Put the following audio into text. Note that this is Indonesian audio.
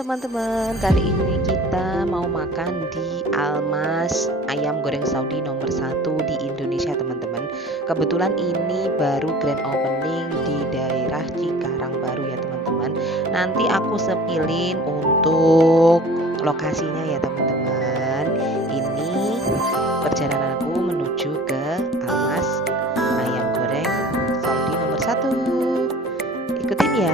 teman-teman, kali ini kita mau makan di Almaz ayam goreng Saudi nomor 1 di Indonesia teman-teman. Kebetulan ini baru grand opening di daerah Cikarang baru ya teman-teman. Nanti aku sepilin untuk lokasinya ya teman-teman. Ini perjalananku menuju ke Almaz ayam goreng Saudi nomor 1. Ikutin ya.